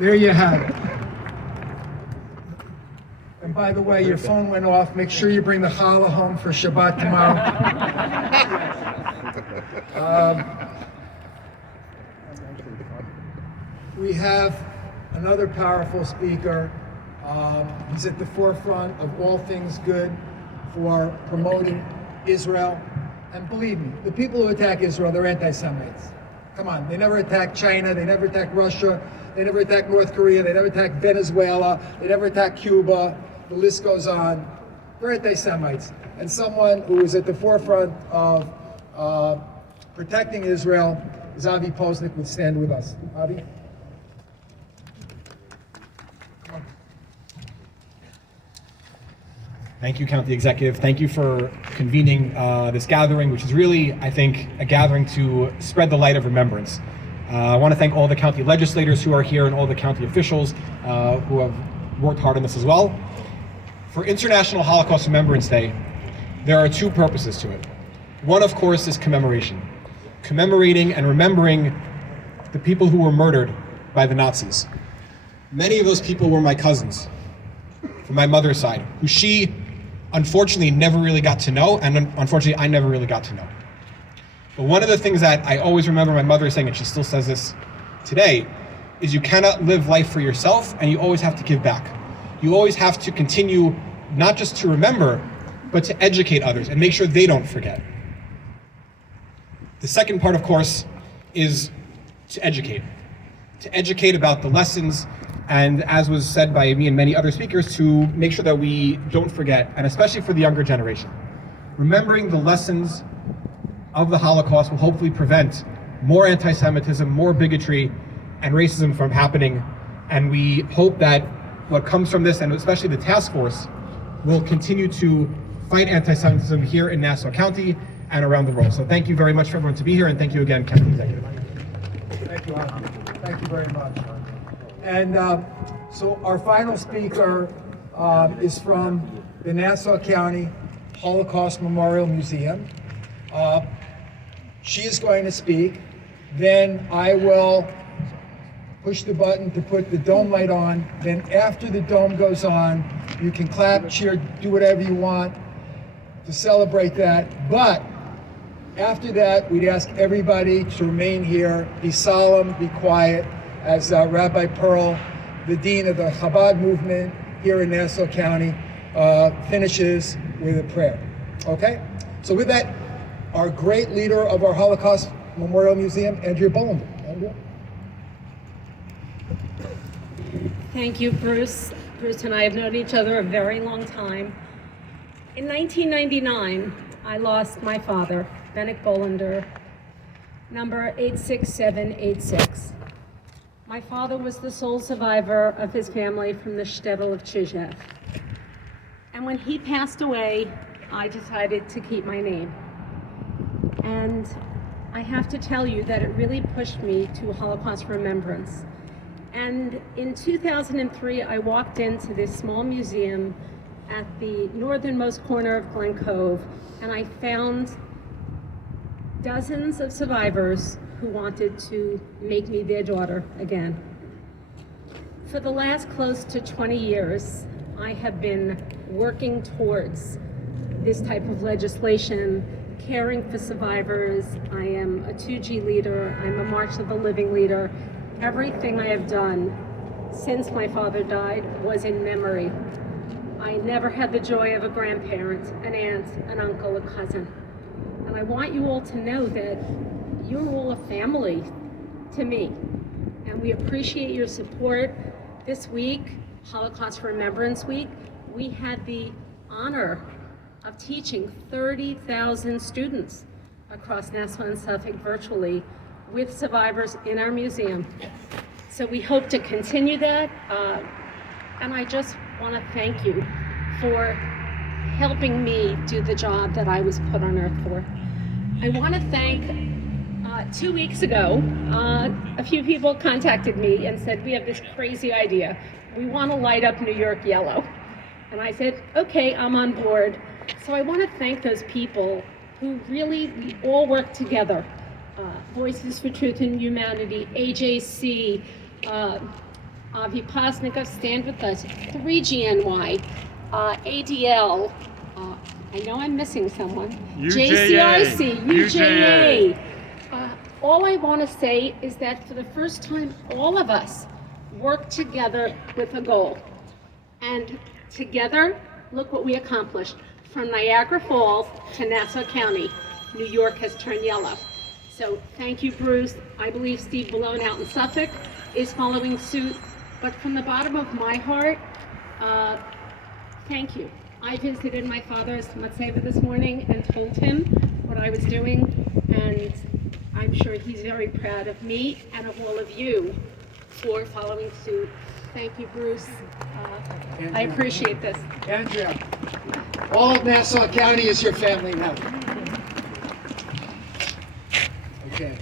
There you have it. And by the way, your phone went off. Make sure you bring the challah home for Shabbat tomorrow. We have another powerful speaker. He's at the forefront of all things good for promoting Israel. And believe me, the people who attack Israel, they're anti-Semites. Come on, they never attacked China, they never attacked Russia, they never attacked North Korea, they never attacked Venezuela, they never attacked Cuba, the list goes on. They're anti-Semites. And someone who is at the forefront of protecting Israel is Avi Posnick, would stand with us. Avi? Thank you, County Executive. Thank you for convening this gathering, which is really, I think, a gathering to spread the light of remembrance. I want to thank all the county legislators who are here and all the county officials who have worked hard on this as well. For International Holocaust Remembrance Day, there are two purposes to it. One, of course, is commemoration. Commemorating and remembering the people who were murdered by the Nazis. Many of those people were my cousins from my mother's side, who she unfortunately never really got to know, and unfortunately I never really got to know. But one of the things that I always remember my mother saying, and she still says this today, is you cannot live life for yourself, and you always have to give back. You always have to continue not just to remember, but to educate others and make sure they don't forget. The second part, of course, is to educate. To educate about the lessons, and as was said by me and many other speakers, to make sure that we don't forget, and especially for the younger generation. Remembering the lessons of the Holocaust will hopefully prevent more anti-Semitism, more bigotry, and racism from happening. And we hope that what comes from this, and especially the task force, will continue to fight anti-Semitism here in Nassau County and around the world. So thank you very much for everyone to be here, and thank you again, County Executive. Thank you, Avi. Thank you very much. And so our final speaker is from the Nassau County Holocaust Memorial Museum. She is going to speak. Then I will push the button to put the dome light on. Then after the dome goes on, you can clap, cheer, do whatever you want to celebrate that. But after that, we'd ask everybody to remain here, be solemn, be quiet, as Rabbi Pearl, the Dean of the Chabad movement here in Nassau County, finishes with a prayer. Okay? So with that, our great leader of our Holocaust Memorial Museum, Andrea Bollender. Andrea? Thank you, Bruce. Bruce and I have known each other a very long time. In 1999, I lost my father, Bennett Bollender, number 86786. My father was the sole survivor of his family from the shtetl of Chishev. And when he passed away, I decided to keep my name. And I have to tell you that it really pushed me to Holocaust remembrance. And in 2003, I walked into this small museum at the northernmost corner of Glen Cove, and I found dozens of survivors who wanted to make me their daughter again. For the last close to 20 years, I have been working towards this type of legislation, caring for survivors. I am a 2G leader, I'm a March of the Living leader. Everything I have done since my father died was in memory. I never had the joy of a grandparent, an aunt, an uncle, a cousin. And I want you all to know that you're all a family to me. And we appreciate your support. This week, Holocaust Remembrance Week, we had the honor of teaching 30,000 students across Nassau and Suffolk virtually with survivors in our museum. So we hope to continue that. And I just want to thank you for helping me do the job that I was put on earth for. I want to thank, 2 weeks ago, a few people contacted me and said, we have this crazy idea. We want to light up New York yellow. And I said, okay, I'm on board. So I want to thank those people who really, we all work together. Voices for Truth and Humanity, AJC, Avi Posnick of Stand With Us, 3GNY, ADL, I know I'm missing someone, JCIC, UJA. All I want to say is that for the first time, all of us work together with a goal. And together, look what we accomplished. From Niagara Falls to Nassau County, New York has turned yellow. So thank you, Bruce. I believe Steve Ballone out in Suffolk is following suit. But from the bottom of my heart, thank you. I visited my father's Matseva this morning and told him what I was doing, and I'm sure he's very proud of me and of all of you for following suit. Thank you, Bruce. I appreciate this. Andrea, all of Nassau County is your family now. Okay.